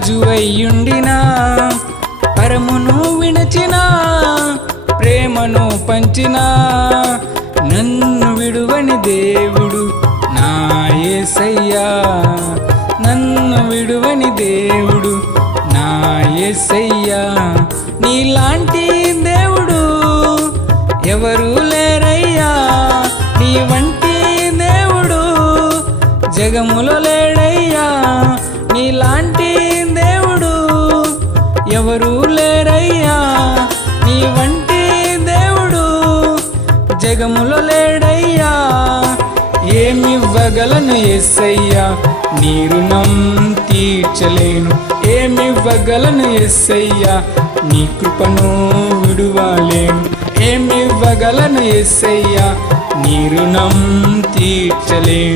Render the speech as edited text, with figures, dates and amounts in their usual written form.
రాజువయ్యుండినా పరమును విడచినా ప్రేమను పంచినా నన్ను విడువని దేవుడు నా యేసయ్యా, నన్ను విడువని దేవుడు నా యేసయ్యా. నీలాంటి దేవుడు ఎవరు లేరయ్యా, నీ వంటి దేవుడు జగములో లేడయ్యా. నీలాంటి దేవుడు ఎవరు లేరయ్యా, నీ వంటి దేవుడు జగములో లేడయ్యా. ఏమివ్వగలను యేసయ్యా, నీ రుణం తీర్చలేను. ఏమివ్వగలను యేసయ్యా, నీ కృపను విడువలేను. ఏమివ్వగలను యేసయ్యా, నీ రుణం తీర్చలేను.